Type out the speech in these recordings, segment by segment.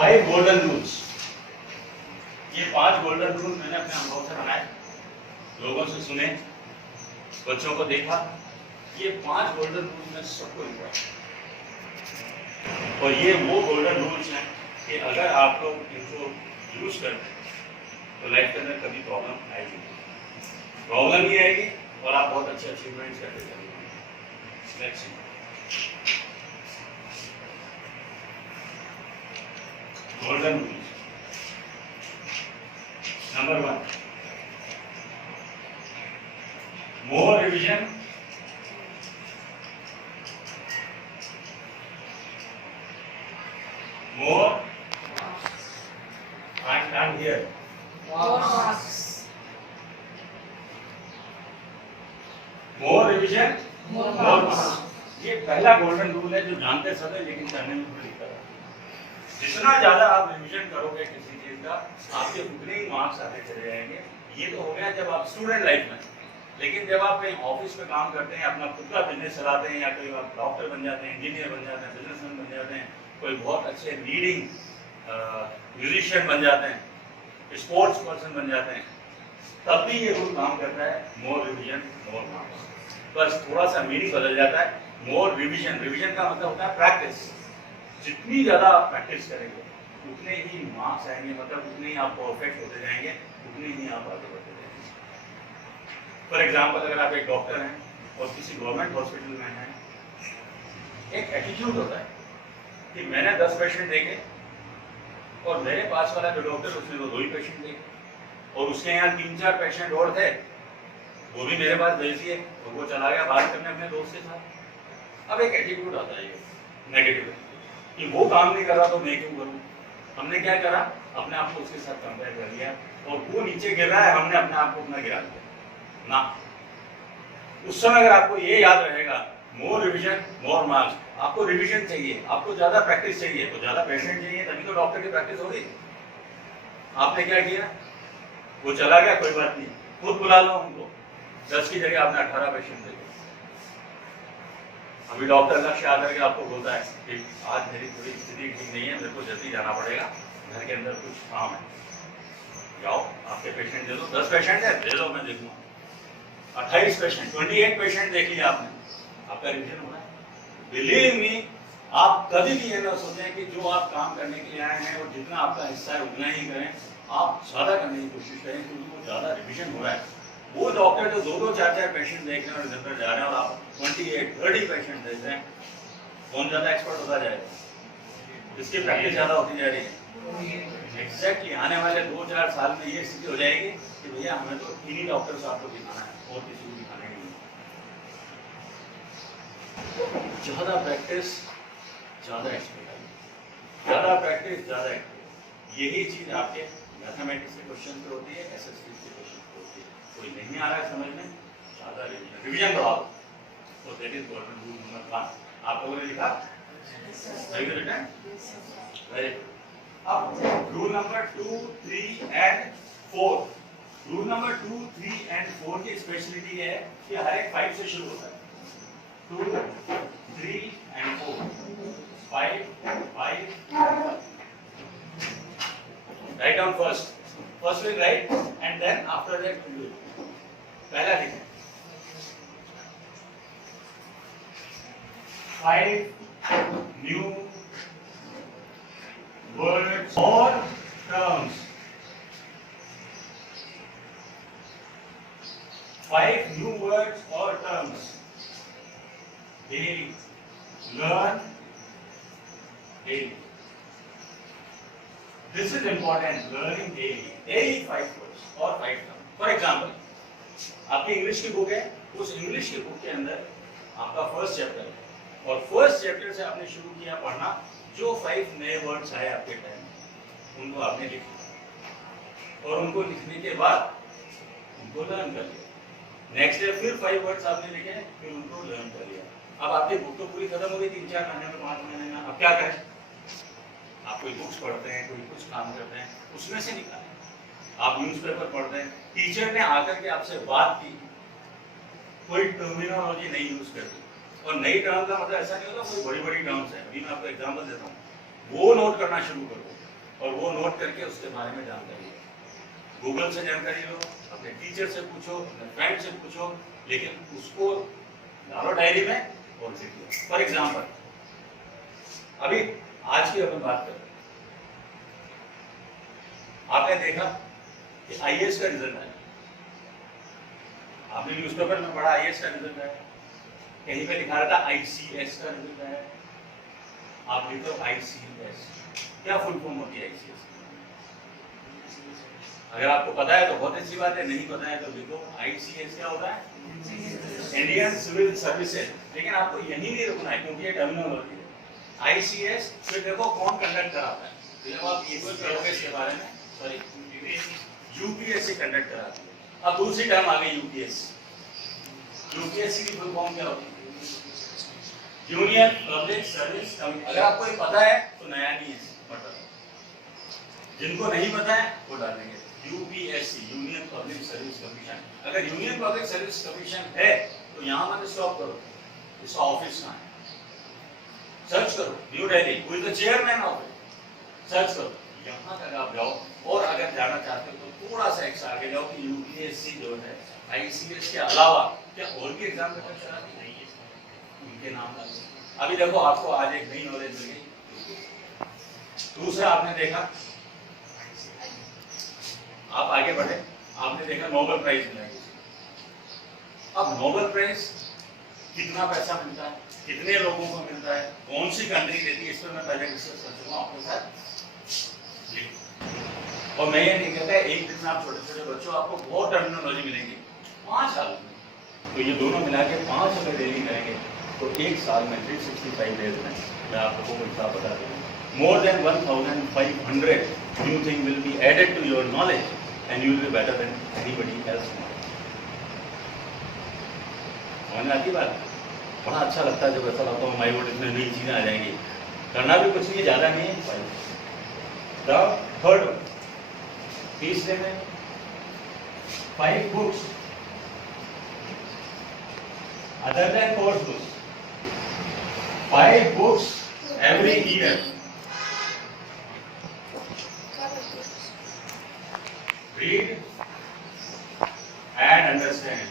5 golden rules. ये 5 golden rule मैंने अपने अनुभव से बनाए, लोगों से सुने, बच्चों को देखा। ये 5 गोल्डन रूल में सबको इम्पोर्टेंट, और ये वो गोल्डन रूल्स हैं कि अगर आप लोग इनको यूज करते हैं तो लाइफ के अंदर कभी प्रॉब्लम आएगी, प्रॉब्लम ही आएगी और आप बहुत अच्छे अचीवमेंट्स करते चलेंगे। Golden rules. Number 1, more revision more and here more revision more marks। ये पहला गोल्डन रूल है जो जानते सब है लेकिन करने में थोड़ी दिक्कत है। जितना ज्यादा आप रिविजन करोगे किसी चीज का, आपके उतने ही मार्क्स आते चले जाएंगे। ये तो हो गया जब आप स्टूडेंट लाइफ में, लेकिन जब आप कहीं ऑफिस में काम करते हैं, अपना खुद का बिजनेस चलाते हैं, या कोई आप डॉक्टर बन जाते हैं, इंजीनियर बन जाते हैं, बिजनेसमैन बन जाते हैं, कोई बहुत अच्छे लीडिंग म्यूजिशियन बन जाते हैं, स्पोर्ट्स पर्सन बन जाते हैं, तब भी ये रूल काम करता है, मोर रिविजन मोर मार्क्स। बस थोड़ा सा मीनिंग बदल जाता है। मोर रिविजन, रिविजन का मतलब होता है प्रैक्टिस। जितनी ज्यादा आप प्रैक्टिस करेंगे उतने ही मार्क्स आएंगे, मतलब उतने ही आप परफेक्ट होते जाएंगे, उतने ही आप आगे बढ़ते जाएंगे। फॉर एग्जाम्पल, अगर आप एक डॉक्टर हैं और किसी गवर्नमेंट हॉस्पिटल में हैं, एक एटीट्यूड होता है कि मैंने 10 पेशेंट देखे और मेरे पास वाला जो डॉक्टर उसने तो 2 ही पेशेंट देखे, और उसके यहाँ 3-4 पेशेंट और थे, वो भी मेरे पास भेज दिए और वो चला गया बात करने अपने दोस्त के साथ। अब एक एटीट्यूड आता है ये नेगेटिव कि वो काम नहीं कर रहा तो मैं क्यों करूं। हमने क्या करा, अपने आप को उसके साथ कंपेयर कर लिया, और वो नीचे गिर रहा है, हमने अपने आप को अपना गिरा दिया ना। उस समय अगर आपको ये याद रहेगा, मोर रिविजन मोर मार्क्स, आपको रिवीजन चाहिए, आपको ज्यादा प्रैक्टिस चाहिए, तो ज्यादा पेशेंट चाहिए, तभी तो डॉक्टर की प्रैक्टिस होगी। आपने क्या किया, वो चला गया, कोई बात नहीं, खुद बुला लो उनको, 10 की जगह आपने 18 पेशेंट दे। अभी डॉक्टर लक्ष्य आकर के आपको बोलता है कि आज मेरी थोड़ी स्थिति ठीक नहीं है, मेरे को जल्दी जाना पड़ेगा, घर के अंदर कुछ काम है, जाओ आपके पेशेंट दे दो। 10 पेशेंट है, दे दो, मैं देखूंगा। 28 पेशेंट, 28 पेशेंट देख लिया आपने, आपका रिविजन होना है। बिलीव मी, आप कभी भी ये ना सोचें कि जो आप काम करने के लिए आए हैं और जितना आपका हिस्सा है उतना ही करें, आप ज्यादा करने की कोशिश करें, क्योंकि वो ज्यादा रिविजन हो रहा है। वो डॉक्टर जो 2-2, 4-4 पेशेंट देख रहे हैं और रिजल्ट जा रहे हैं, और आप 28-30 पेशेंट देख रहे हैं, कौन ज्यादा एक्सपर्ट होता जाएगा, जिसकी प्रैक्टिस ज्यादा होती जा रही है। एग्जैक्टली आने वाले 2-4 साल में ये स्थिति हो जाएगी कि भैया हमें तो इन्हीं डॉक्टर से आपको दिखाना है और किसी को दिखाना ही नहीं। ज्यादा प्रैक्टिस ज्यादा एक्सपर्ट, ज्यादा प्रैक्टिस ज्यादा एक्सपर्ट। यही चीज आपके मैथमेटिक्स के क्वेश्चन पे होती है, एसएसटी के क्वेश्चन पे होती है। कोई नहीं आ रहा है समझ में, ज्यादा रिवीजन बढ़ाओ। तो that is golden rule number 1। आप लोगों ने लिखा, वेरी गुड। अब rule number 2, 3 and 4। Rule number 2, 3 and 4 की स्पेशलिटी है कि हर एक 5 से शुरू होता है। 2, 3 and 4, 5, 5. Write down first. First we'll write and then after that we'll do it. पहला लिखें, 5 new words or terms. 5 new words or terms. Daily. Learn daily. This is important. Learning daily. Daily 5 words or 5 terms. For example, आपकी English की book है, उस English की book के अंदर आपका फर्स्ट चैप्टर है, और फर्स्ट चैप्टर से आपने शुरू किया पढ़ना, जो 5 नए वर्ड्स आए आपके टाइम उनको आपने लिख लिया, और उनको लिखने के बाद उनको लर्न कर लिया। नेक्स्ट डे फिर 5 वर्ड्स आपने लिखे, फिर उनको लर्न कर लिया। अब आपकी बुक तो पूरी खत्म हो गई 3-4 महीने में, 5 महीने में। अब क्या करें, आप कोई बुक्स पढ़ते हैं, कोई कुछ काम करते हैं, उसमें से निकालें। आप न्यूज़पेपर पढ़ते हैं, टीचर ने आकर के आपसे बात की, कोई टर्मिनोलॉजी नहीं यूज करती, और नई टर्म का मतलब ऐसा नहीं होता कोई बड़ी बड़ी टर्म्स है। अभी मैं आपको एग्जांपल देता हूँ, वो नोट करना शुरू करो, और वो नोट करके उसके बारे में जानकारी लो। गूगल से जानकारी लो, अपने टीचर से पूछो, अपने फ्रेंड से पूछो, लेकिन उसको डालो डायरी में और लिख लो। फॉर एग्जाम्पल, अभी आज की अपन बात करें, आपने देखा कि आईएएस का रिजल्ट आया, आपने न्यूज़पेपर में पढ़ा आईएएस का रिजल्ट आया, कहीं पे लिखा रहता आईसीएस का रिजल्ट आया, आप लिखो आईसीएस, क्या फुल फॉर्म होती है आईसीएस? अगर आपको पता है तो बहुत अच्छी बात है, नहीं पता है तो लिखो आईसीएस क्या होता है? Indian civil services. लेकिन आपको यही नहीं रुकना है क्योंकि ये टर्मिनोलॉजी है। आईसीएस फिर देखो कौन कंडक्ट कराता है, तो जब आप एक करोगे इसके बारे में, सॉरी यूपीएससी कंडक्ट कराती है। अब दूसरी टर्म आ गई यूपीएससी। यूपीएससी की फुल फॉर्म क्या होती है? Union public service commission. अगर आपको ये पता है तो नया नहीं है, मतलब जिनको नहीं पता है वो डालेंगे UPSC, union public service commission. अगर यूनियन पब्लिक सर्विस कमीशन है तो यहाँ मत स्टॉप करो, इसका ऑफिस कहाँ है सर्च करो, new Delhi, who is the chairman of it, search करो, यहाँ तक आप जाओ। और अगर जाना चाहते हो तो थोड़ा सा एक्स्ट्रा आगे जाओ कि यूपीएससी जो है आईसीएस के अलावा क्या और भी एग्जाम कंडक्ट कराती है, उनके नाम डालो। अभी देखो आपको आज एक नई नॉलेज मिल गई। दूसरा आपने देखा, आप आगे बढ़े, आपने देखा नोबेल प्राइज मिला है। अब नोबेल प्राइज कितना पैसा मिलता है, कितने लोगों को मिलता है, कौन सी कंट्री देती है, इस पर मैं पहले डिस्कस कर चुका हूं आपके साथ। और मैं ये नहीं कहता एक दिन में आप छोटे छोटे बच्चों आपको बहुत टर्मिनोलॉजी मिलेगी 5 साल में, तो ये दोनों मिला के 5 अगर डेली करेंगे तो एक साल में 365 डेज में मैं आपको हिसाब बता दूंगा, more than 1500 new thing will be added to your knowledge and you will be better than anybody else. समझ में आती बात? बड़ा अच्छा लगता है जब ऐसा लगता है माई वर्ड इसमें नई चीजें आ जाएंगी, करना भी कुछ नहीं, ज्यादा नहीं है। थर्ड, तीसरे में 5 books other than course books, 5 books every year. Read and understand.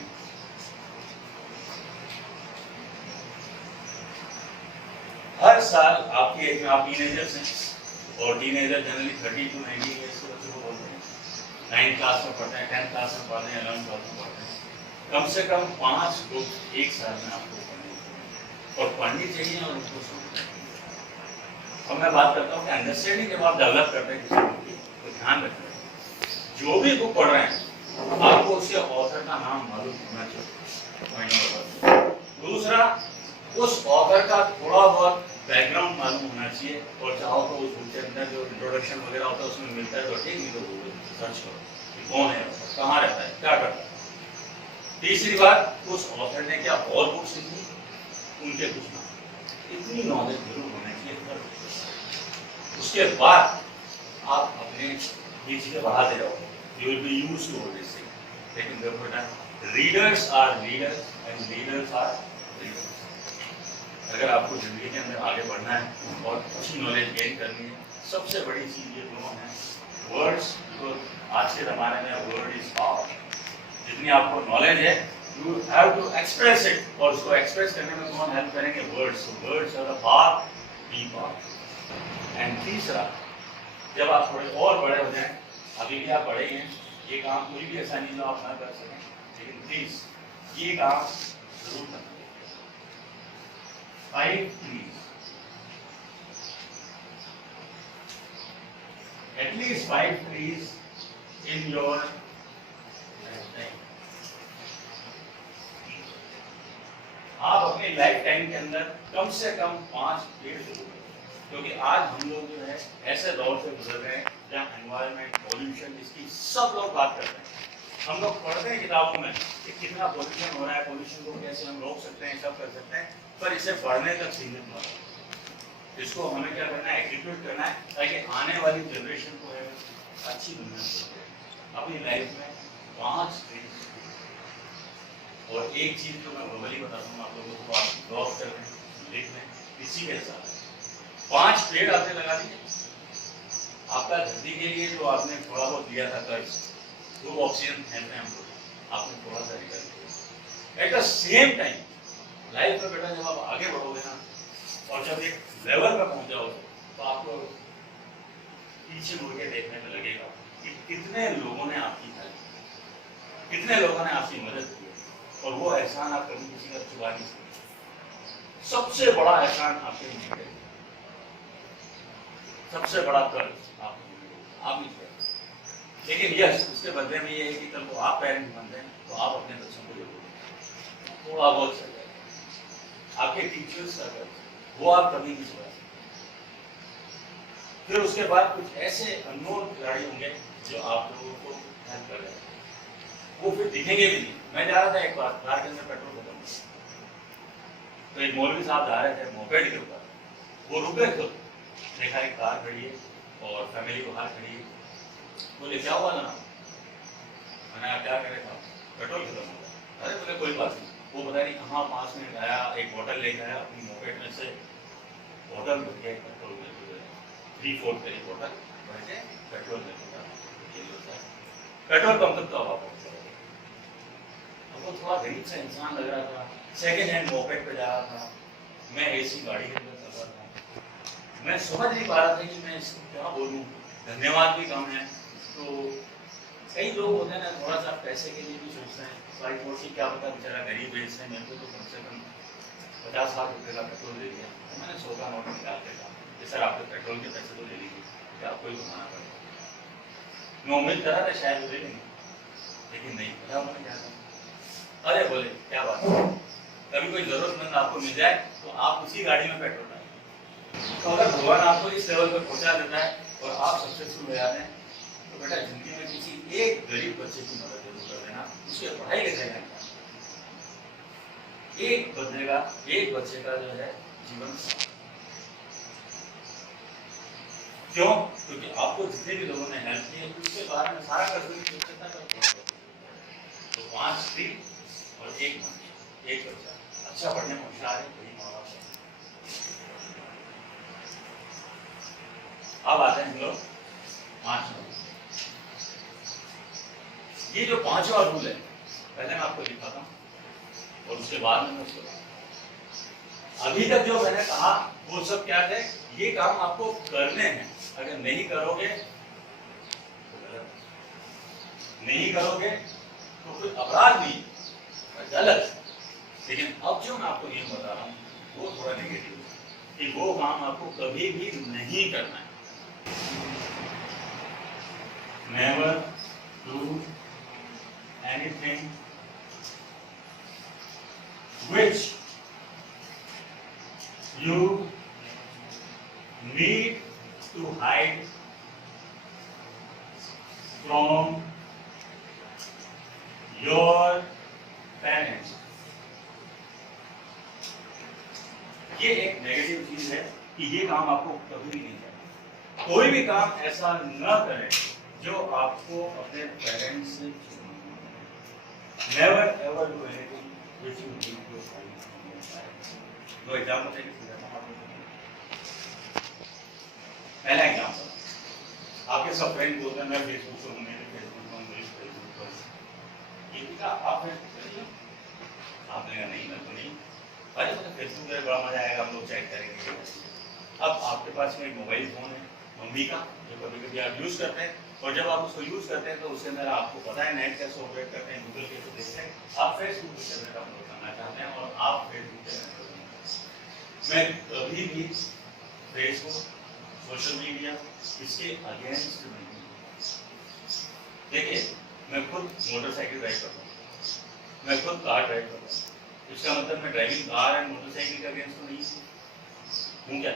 हर साल आपकी एज में, आप टीनेजर्स हैं और टीनेजर जनरली 30 to 19 ईयर्स के बच्चों को बोलते हैं, 9th क्लास में पढ़ते हैं, 10th क्लास में पढ़ते हैं, 11th क्लास में पढ़ते हैं, कम से कम 5 बुक एक साल में आपको पढ़नी चाहिए और पढ़नी चाहिए और उनको समझना चाहिए। अब मैं बात करता हूँ कि अंडरस्टैंडिंग जब आप डेवलप करते हैं किसी बुक की तो ध्यान रखना, जो भी बुक पढ़ रहे हैं आपको उसके ऑथर का नाम मालूम होना चाहिए। दूसरा, उस ऑथर का थोड़ा बहुत बैकग्राउंड मालूम होना चाहिए और चाहो तो उस बुक के अंदर जो इंट्रोडक्शन वगैरह होता है उसमें मिलता है तो ठीक, नहीं तो गूगल सर्च करो कि कौन है, कहाँ रहता है, क्या करता है। तीसरी बात, उस ऑथर ने क्या और बुक्स लिखी, उनके कुछ नाम, इतनी नॉलेज जरूर होनी चाहिए। उसके बाद आप अपने ये चीजें बढ़ाते जाओ, you will be used to all this thing. लेकिन देखो बेटा, readers are leaders and leaders are readers. अगर आपको जिंदगी के अंदर आगे बढ़ना है और अच्छी नॉलेज गेन करनी है, सबसे बड़ी चीज ये दोनों है, वर्ड्स। तो आज के ज़माने में वर्ड इज पावर। जितनी आपको नॉलेज है you have to express it, और उसको एक्सप्रेस करने में कौन हेल्प करेंगे? Words. Words are the power, be power. And तीसरा, जब आप थोड़े और बड़े हो जाएं, अभी भी आप बड़े हैं, ये काम कोई भी ऐसा नहीं जो आप ना कर सकें, लेकिन प्लीज ये काम जरूर करना। 5 trees. At least 5 trees in your lifetime. आप अपने लाइफ टाइम के अंदर कम से कम 5 पेड़ जरूर, क्योंकि आज हम लोग जो है ऐसे दौर से गुजर रहे हैं जहाँ एनवायरमेंट, पॉल्यूशन, इसकी सब लोग बात करते हैं। हम लोग पढ़ते हैं किताबों में कि कितना पॉल्यूशन हो रहा है, पॉल्यूशन को कैसे हम रोक सकते हैं, सब कर सकते हैं, पर इसे पढ़ने तक सीमित मत हो। इसको हमें क्या करना है? एग्जीक्यूट करना है, ताकि आने वाली जनरेशन को है अच्छी दुनिया मिले। अपनी लाइफ में 5 ट्रीज, और एक चीज जो मैं ग्लोबली बताता हूँ आप लोगों को, आप ड्रॉप कर लें, लिख लें, इसी के साथ 5 पेड़ आपने लगा दिए, आपका धरती के लिए जो आपने थोड़ा बहुत दिया था कर्ज, वो ऑक्सीजन फैलते हैं हम लोग, आपने थोड़ा सा निकल दिया। At the same time life में बेटा जब आप आगे बढ़ोगे ना और जब एक लेवल पर पहुंच जाओगे तो आपको पीछे मुड़ के देखने में लगेगा कि कितने लोगों ने आपकी हेल्प की, कितने लोगों ने आपकी मदद की, और वो एहसान आप कभी किसी का चुका नहीं सकते। सबसे बड़ा एहसान आपके लिए, सबसे बड़ा कर्ज आप ही थे। लेकिन यस, उसके बदले में ये है कि कल को आप पेरेंट बनते हैं तो आप अपने बच्चों को जरूर थोड़ा बहुत चल जाएगा। आपके टीचर्स का कर्ज वो आप कभी नहीं चुका सकते। फिर उसके बाद कुछ ऐसे अननोन खिलाड़ी होंगे जो आप लोगों को हेल्प कर रहे हैं, वो फिर दिखेंगे भी नहीं। मैं जा रहा था एक बार, कार के अंदर पेट्रोल खत्म हो, तो एक मौलवी साहब जा रहे थे मोपेड के ऊपर, वो रुक गए, तो देखा एक कार खड़ी है और फैमिली बाहर खड़ी है। बोले क्या हुआ ना? मैंने क्या करे था, पेट्रोल खत्म हो गया। अरे बोले कोई बात नहीं। वो पता नहीं कहाँ 5 मिनट आया, एक बोतल लेकर आया अपनी मोपेड में से, बोतल भर के पेट्रोल में 3/4 करी बोतल भर के पेट्रोल में पेट्रोल पंप तक तो आप वो थोड़ा गरीब सा इंसान लग रहा था, सेकेंड हैंड मोपेड पे जा रहा था, मैं एसी गाड़ी के अंदर चल रहा था। मैं समझ नहीं पा रहा था कि मैं इसको क्या बोलूं, धन्यवाद भी कम है। तो कई लोग होते हैं ना, थोड़ा सा पैसे के लिए भी सोचते हैं, भाई मोसी क्या पता बेचारा गरीब है, इसने मेरे को तो कम से कम 50-60 रुपये का पेट्रोल दे दिया। तो मैंने 100 का नोट निकाल के कहा कि सर आपके पेट्रोल के पैसे तो ले लीजिए, क्या आपको ही घुमाना पड़ेगा। मैं उम्मीद करा था शायद वो ले लेंगे, लेकिन नहीं, पता उन्होंने क्या था। अरे बोले क्या बात है, कभी कोई जरूरतमंद आपको मिल जाए तो आप उसी गाड़ी में पेट्रोल डालें। तो अगर भगवान आपको इस लेवल पर पहुंचा देता है और आप सक्सेसफुल हो जाते हैं, तो बेटा जिंदगी में किसी एक गरीब बच्चे की मदद जरूर कर देना, उसके पढ़ाई लिखाई का एक बच्चे का जो है जीवन। क्यों? क्योंकि आपको जितने भी लोगों ने हेल्प की है उसके बारे में सारा करने की चेष्टा करते हैं। तो 5 स्त्री और 1 मनुष्य, 1 बच्चा अच्छा पढ़ने में होशियार है, वही माँ बाप है। अब आते हैं हम लोग 5 रूल। ये जो 5वां रूल है, पहले मैं आपको लिखा था और उसके बाद में उसको अभी तक जो मैंने कहा वो सब क्या थे, ये काम आपको करने हैं। अगर नहीं करोगे तो गलत, नहीं करोगे तो कोई अपराध नहीं, गलत। लेकिन अब जो मैं आपको नियम बता रहा हूँ वो थोड़ा नेगेटिव है कि वो काम आपको कभी भी नहीं करना है। Never do anything which you need to hide from your parents। ये एक नेगेटिव चीज है कि ये काम आपको कभी भी नहीं करना। कोई भी काम ऐसा न करें जो आपको अपने पेरेंट्स से never ever do anything which you need to hide from your parents। दो एग्जाम्पल है कि पहला एग्जाम्पल, आपके सब फ्रेंड बोलते हैं मैं फेसबुक पर हूँ, मेरे फेसबुक पर हूँ, फेसबुक पर ये क्या आप फेसबुक करिए, आपने कहा नहीं मैं तो नहीं। अरे मतलब फेसबुक पे बड़ा मजा आएगा, हम लोग चेक करेंगे। अब आपके पास में एक मोबाइल फोन है मम्मी का, जो कभी कभी आप यूज करते हैं, और जब आप उसको यूज करते हैं तो उसके अंदर आपको पता है नेट कैसे ऑपरेट करते हैं, गूगल कैसे देखते हैं, आप फेसबुक पे चलने का अपलोड करना चाहते हैं और आप फेसबुक पे मैं कभी भी फेसबुक सोशल मीडिया इसके अगेंस्ट नहीं। देखिए मैं खुद मोटरसाइकिल ड्राइव करता हूँ, मैं खुद कार ड्राइव करता हूँ, इसका मतलब मैं ड्राइविंग कार एंड मोटरसाइकिल के अगेंस्ट तो नहीं हूँ क्या?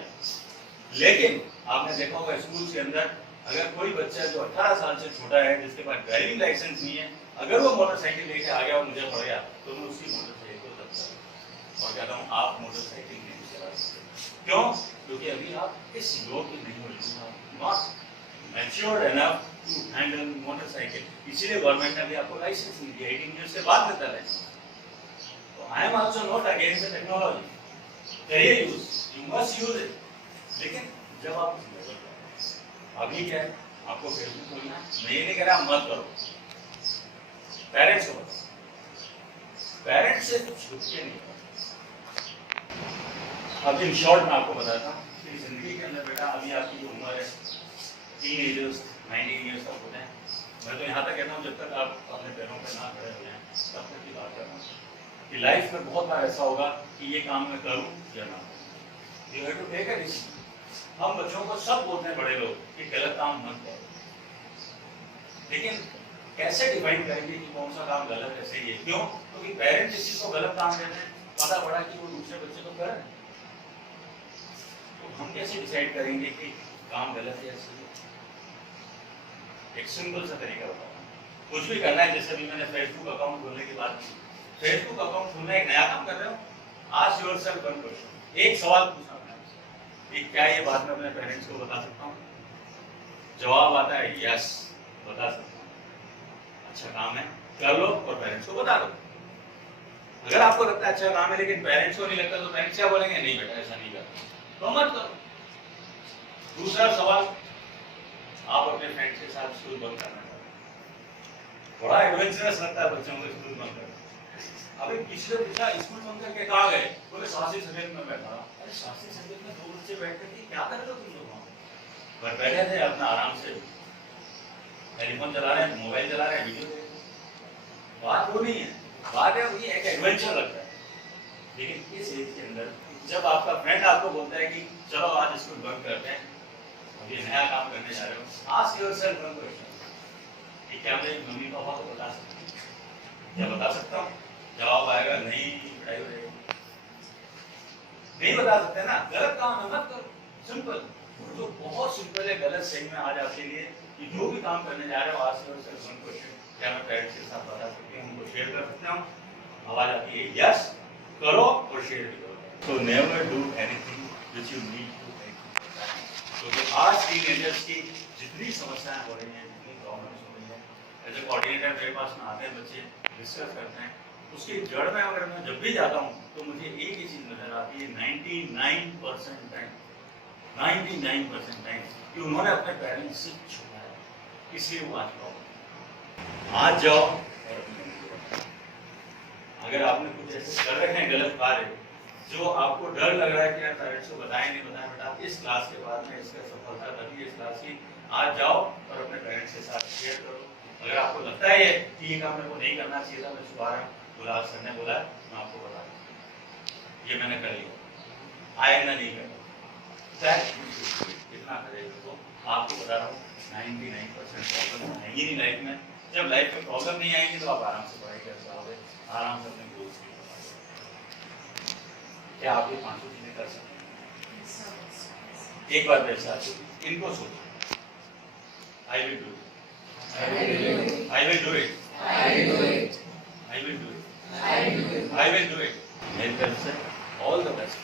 लेकिन आपने देखा होगा स्कूल के अंदर अगर कोई बच्चा जो 18 साल से छोटा है जिसके पास ड्राइविंग लाइसेंस नहीं है, अगर वो मोटरसाइकिल लेके आ गया और मुझे पड़ गया तो मैं उसकी मोटरसाइकिल को दबता और कहता हूँ आप मोटरसाइकिल नहीं चला सकते। क्यों? क्योंकि अभी आप इस योग में नहीं हो, not matured enough to handle motorcycle. इसीलिए गवर्नमेंट ने भी आपको लाइसेंस नहीं दिया, 18 ईयर्स के बाद देता है। तो I am also not against the technology, करिए use, you must use it, लेकिन जब आप अभी क्या है, आपको फेसबुक खोलना है, मैं ये नहीं कह रहा मत करो, पेरेंट्स को बताओ, पेरेंट्स से छुप के नहीं। अब इन शॉर्ट में आपको बताता कि जिंदगी के अंदर बेटा अभी आपकी जो उम्र है, टीनेजर्स 19 ईयर्स तक होते हैं, मैं तो यहाँ तक कहता हूँ जब तक आप अपने पैरों पर ना खड़े हो जाएं तब तक की बात कर रहा हूँ कि लाइफ में बहुत बार ऐसा होगा कि ये काम मैं करूँ या ना करूँ। You have to take a decision. हम बच्चों को सब बोलते हैं बड़े लोग कि गलत काम मत करो, लेकिन कैसे डिफाइन करेंगे कि कौन सा काम गलत है सही है? क्यों? क्योंकि पेरेंट्स जिस चीज को गलत काम देते हैं, पता पड़ा कि वो दूसरे बच्चे को कर रहे हैं, तो हम कैसे डिसाइड करेंगे कि काम गलत है या सही है? एक सिंपल सा तरीका बताओ, कुछ भी करना है, जैसे भी मैंने फेसबुक अकाउंट खोलने की बात की, फेसबुक अकाउंट खोलना एक नया काम कर रहे हो, आस्क योरसेल्फ वन क्वेश्चन, एक सवाल पूछना कि क्या ये बात मैं अपने पेरेंट्स को बता सकता हूँ? जवाब आता है यस, बता सकता हूँ। अच्छा काम है, कर लो और पेरेंट्स को बता दो। अगर आपको लगता है अच्छा काम है लेकिन पेरेंट्स को नहीं लगता, तो पेरेंट्स क्या बोलेंगे? नहीं बेटा ऐसा नहीं करना, तो मत करो। दूसरा सवाल, आप अपने फ्रेंड्स के साथ स्कूल बंद करना चाहते हैं, बड़ा एडवेंचरस लगता है बच्चों को स्कूल बंद करना। अभी किसी ने पूछा स्कूल बंद करके कहाँ गए? बोले शास्त्री संगीत में बैठा। अरे शास्त्री संगीत में 2 बच्चे बैठ करके क्या कर रहे हो तुम लोग? पर बैठे थे अपना आराम से, टेलीफोन चला रहे हैं, मोबाइल चला रहे हैं, वीडियो देख रहे हैं। बात वो नहीं है, बात है ये एक एडवेंचर लगता है। लेकिन इस एज के अंदर जब आपका फ्रेंड आपको बोलता है कि चलो आज स्कूल बंद करते हैं, ये नया काम करने जा रहे हो, आस्क योरसेल्फ वन क्वेश्चन कि क्या मैं मम्मी पापा को बता सकता हूँ? क्या बता सकता हूँ? जवाब आएगा नहीं, पढ़ाई हो जाएगी। नहीं बता सकते ना, गलत काम है मत करो, सिंपल। तो बहुत सिंपल है, गलत सही में आज आपके लिए कि जो भी काम करने जा रहे हो, आस्क योरसेल्फ वन क्वेश्चन, क्या मैं पेरेंट्स के साथ बता सकती हूँ, उनको शेयर कर सकता हूँ? आवाज आती है यस, करो और शेयर भी करो। तो never do anything which you need to take. क्योंकि आज टीनेजर्स की जितनी समस्याएं हो रही हैं, जितनी प्रॉब्लम्स हो रही हैं, एज ए कोऑर्डिनेटर मेरे पास में आते हैं बच्चे, डिस्कस करते हैं, उसकी जड़ में अगर मैं जब भी जाता हूँ तो मुझे एक ही चीज नजर आती है 99% टाइम, 99% टाइम कि उन्होंने अपने पेरेंट्स से छुपाया, इसलिए वो आज प्रॉब्लम। आज जाओ और अपने, अगर आपने कुछ ऐसे कर रखे हैं गलत कार्य जो आपको डर लग रहा है कि यार पेरेंट्स को बताएं नहीं बताएं, बेटा इस क्लास के बाद में इसका सफलता तभी इस क्लास की, आज जाओ और अपने पेरेंट्स के साथ शेयर करो। अगर आपको लगता है कि ये काम मेरे को नहीं करना चाहिए था, मैं छुपा रहा हूँ, बोला सर ने बोला मैं आपको बता दूँ ये मैंने कर लिया, आएगा नहीं करना, कितना करेगा? तो आपको बता रहा हूँ 99% प्रॉब्लम आएंगी नहीं लाइफ में। जब लाइफ में प्रॉब्लम नहीं आएंगी तो आप आराम से पढ़ाई कर पाओगे, आराम से अपने गोल्स भी कर पाओगे। क्या आप ये 5 चीजें कर सकते हैं? एक बार मेरे साथ इनको सोचो, I will do it, I will do it, I will do it, I will do it, I will do it. मेरी तरफ से ऑल द बेस्ट।